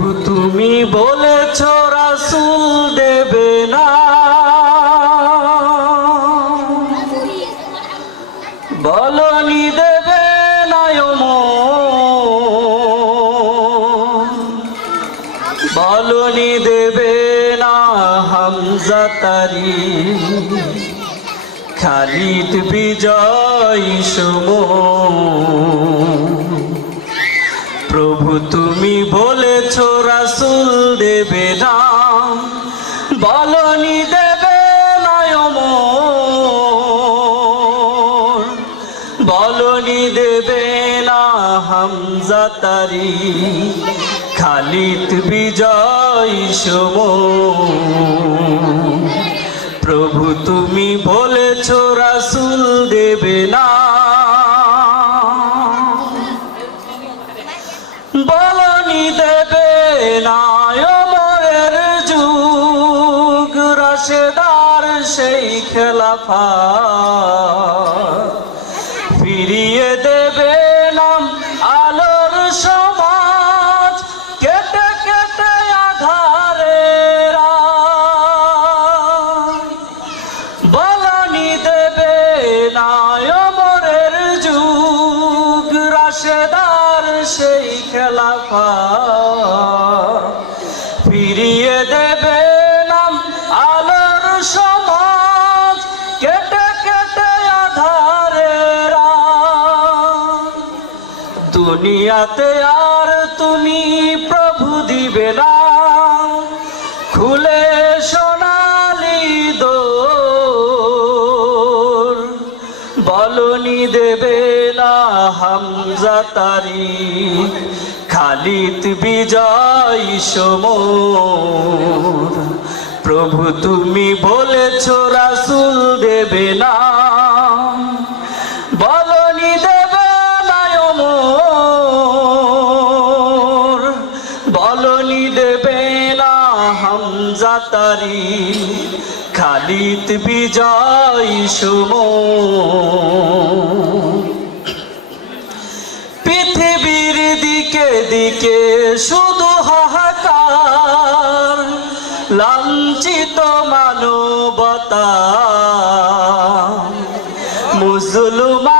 প্রভু তুমি বলেছ রাসূল দেবে না, বলনি দেবে না বলনি দেবে না হামজা তারি, খালিদ বিজয় প্রভু তুমি বলেছ রাসূল দেবে না, বলনি দেবে না বলনি দেবে না হামজা তারি, খালিদ বিজয় প্রভু তুমি বলেছ রাসূল দেবে না, বলনি দেবে না ওমরের যুগ, রাশেদার সেই খেলাফত, ফিরিয়ে দেবে নাম আলোর সমাজ, কেটে কেটে আধারের বলনি দেবে না ওমরের যুগ, রাশেদার সেই খেলাফত, ফিরিয়ে দেবে নাম আলোর সমাজ, কেটে কেটে আধারের দুনিয়াতে আর তুমি প্রভু দিবে না, খুলে সোনালি দোর, বলনি দেবে না হামজা তারি, খালিদ বিজয় প্রভু তুমি বলেছ রাসূল দেবে না, বলনি দেবে না বলনি দেবে না হামজা তারি, খালিদ বিজয় পৃথিবীর দিকে দিকে শুধু হাহাকার, লাঞ্ছিত মানবতা মুসলমান